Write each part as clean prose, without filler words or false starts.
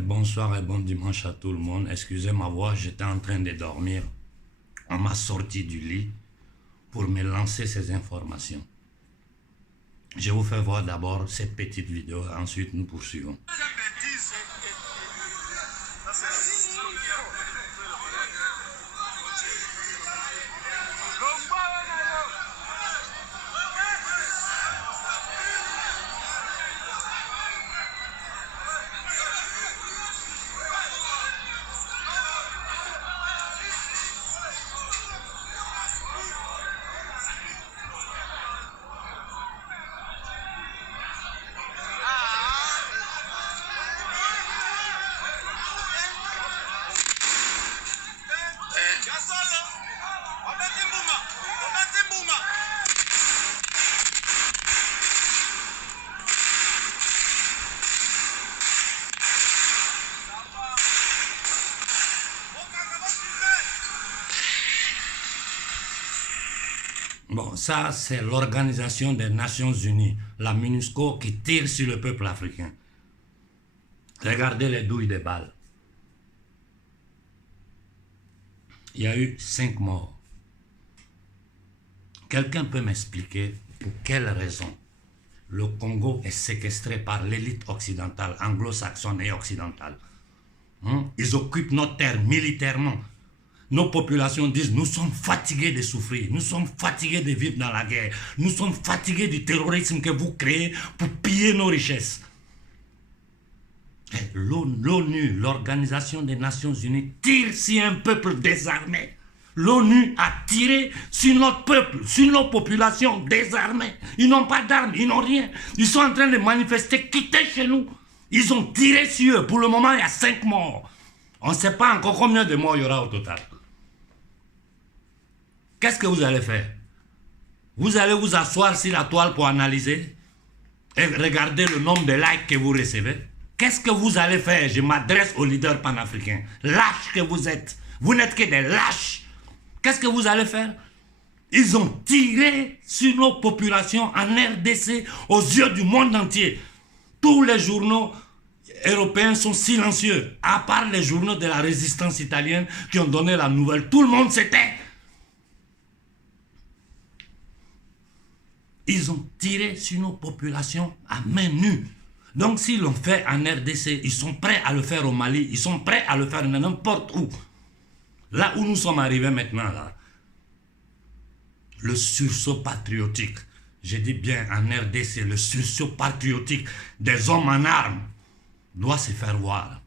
Bonsoir et bon dimanche à tout le monde. Excusez ma voix, j'étais en train de dormir. On m'a sorti du lit pour me lancer ces informations. Je vous fais voir d'abord cette petite vidéo, ensuite nous poursuivons. Bon, ça c'est l'Organisation des Nations Unies, la MINUSCO, qui tire sur le peuple africain. Regardez les douilles des balles. Il y a eu 5 morts. Quelqu'un peut m'expliquer pour quelle raison le Congo est séquestré par l'élite occidentale, anglo-saxonne et occidentale? Ils occupent notre terre militairement. Nos populations disent, nous sommes fatigués de souffrir, nous sommes fatigués de vivre dans la guerre, nous sommes fatigués du terrorisme que vous créez pour piller nos richesses. L'ONU, l'Organisation des Nations Unies, tire sur un peuple désarmé. L'ONU a tiré sur notre peuple, sur nos populations désarmées. Ils n'ont pas d'armes, ils n'ont rien. Ils sont en train de manifester, quitter chez nous. Ils ont tiré sur eux. Pour le moment, il y a 5 morts. On ne sait pas encore combien de morts il y aura au total. Qu'est-ce que vous allez faire? Vous allez vous asseoir sur la toile pour analyser et regarder le nombre de likes que vous recevez? Qu'est-ce que vous allez faire? Je m'adresse aux leaders panafricains. Lâches que vous êtes. Vous n'êtes que des lâches. Qu'est-ce que vous allez faire? Ils ont tiré sur nos populations en RDC aux yeux du monde entier. Tous les journaux européens sont silencieux, à part les journaux de la résistance italienne qui ont donné la nouvelle. Tout le monde se tait. Ils ont tiré sur nos populations à main nue. Donc s'ils l'ont fait en RDC, ils sont prêts à le faire au Mali, ils sont prêts à le faire n'importe où. Là où nous sommes arrivés maintenant, là, le sursaut patriotique, je dis bien en RDC, le sursaut patriotique des hommes en armes doit se faire voir.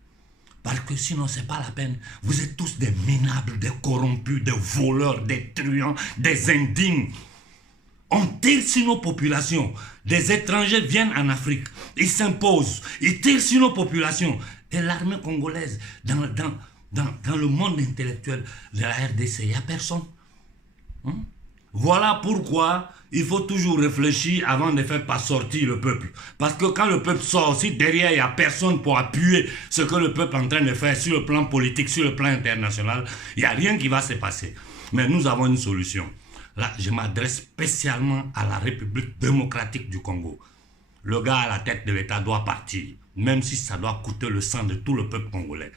Parce que sinon, ce n'est pas la peine. Vous êtes tous des minables, des corrompus, des voleurs, des truands, des indignes. On tire sur nos populations. Des étrangers viennent en Afrique. Ils s'imposent. Ils tirent sur nos populations. Et l'armée congolaise, dans le monde intellectuel de la RDC, il n'y a personne. Voilà pourquoi il faut toujours réfléchir avant de faire pas sortir le peuple. Parce que quand le peuple sort, si derrière il n'y a personne pour appuyer ce que le peuple est en train de faire sur le plan politique, sur le plan international, il n'y a rien qui va se passer. Mais nous avons une solution. Là, je m'adresse spécialement à la République démocratique du Congo. Le gars à la tête de l'État doit partir, même si ça doit coûter le sang de tout le peuple congolais.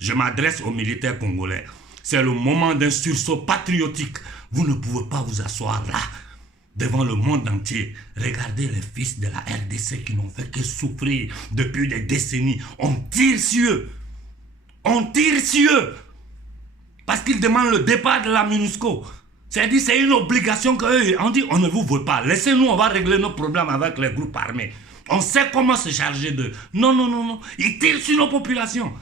Je m'adresse aux militaires congolais. C'est le moment d'un sursaut patriotique. Vous ne pouvez pas vous asseoir là, devant le monde entier. Regardez les fils de la RDC qui n'ont fait que souffrir depuis des décennies. On tire sur eux. On tire sur eux. Parce qu'ils demandent le départ de la MINUSCO. C'est-à-dire c'est une obligation qu'eux, on dit on ne vous veut pas. Laissez-nous, on va régler nos problèmes avec les groupes armés. On sait comment se charger d'eux. Non, non, non, non. Ils tirent sur nos populations.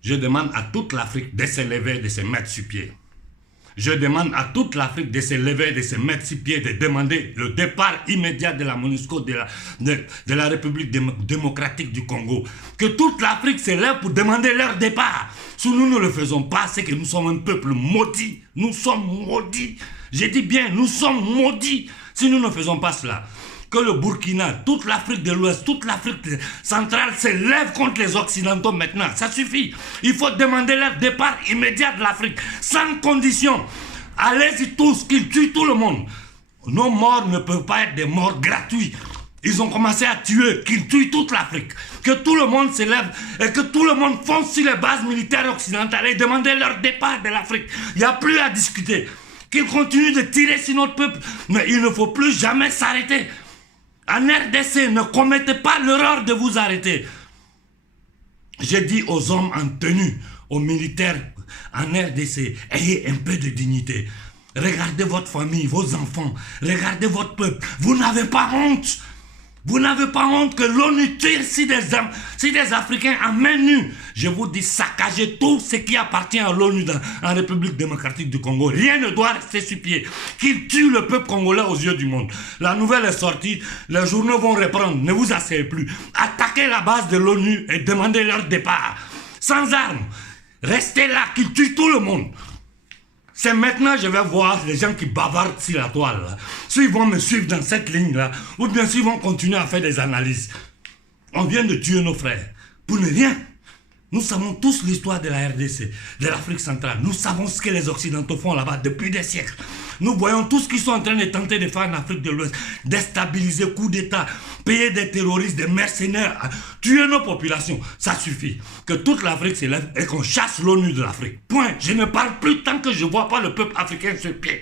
Je demande à toute l'Afrique de se lever, de se mettre sur pied. Je demande à toute l'Afrique de se lever, de se mettre sur pied, de demander le départ immédiat de la MONUSCO, de la République démocratique du Congo. Que toute l'Afrique se lève pour demander leur départ. Si nous ne le faisons pas, c'est que nous sommes un peuple maudit. Nous sommes maudits. Je dis bien, nous sommes maudits si nous ne faisons pas cela. Que le Burkina, toute l'Afrique de l'Ouest, toute l'Afrique centrale se lève contre les Occidentaux maintenant. Ça suffit. Il faut demander leur départ immédiat de l'Afrique, sans condition. Allez-y tous, qu'ils tuent tout le monde. Nos morts ne peuvent pas être des morts gratuits. Ils ont commencé à tuer, qu'ils tuent toute l'Afrique. Que tout le monde s'élève et que tout le monde fonce sur les bases militaires occidentales et demander leur départ de l'Afrique. Il n'y a plus à discuter. Qu'ils continuent de tirer sur notre peuple. Mais il ne faut plus jamais s'arrêter. En RDC, ne commettez pas l'erreur de vous arrêter. J'ai dit aux hommes en tenue, aux militaires en RDC, ayez un peu de dignité. Regardez votre famille, vos enfants. Regardez votre peuple. Vous n'avez pas honte. Vous n'avez pas honte que l'ONU tire si des Africains à main nue. Je vous dis, saccagez tout ce qui appartient à l'ONU en République démocratique du Congo. Rien ne doit rester sur pied. Qu'ils tuent le peuple congolais aux yeux du monde. La nouvelle est sortie. Les journaux vont reprendre. Ne vous asseyez plus. Attaquez la base de l'ONU et demandez leur départ. Sans armes. Restez là, qu'ils tuent tout le monde. C'est maintenant que je vais voir les gens qui bavardent sur la toile. S'ils vont me suivre dans cette ligne-là, ou bien s'ils vont continuer à faire des analyses. On vient de tuer nos frères. Pour ne rien. Nous savons tous l'histoire de la RDC, de l'Afrique centrale. Nous savons ce que les Occidentaux font là-bas depuis des siècles. Nous voyons tout ce qu'ils sont en train de tenter de faire en Afrique de l'Ouest. Déstabiliser, coup d'État, payer des terroristes, des mercenaires, tuer nos populations. Ça suffit. Que toute l'Afrique s'élève et qu'on chasse l'ONU de l'Afrique. Point. Je ne parle plus tant que je ne vois pas le peuple africain sur pied.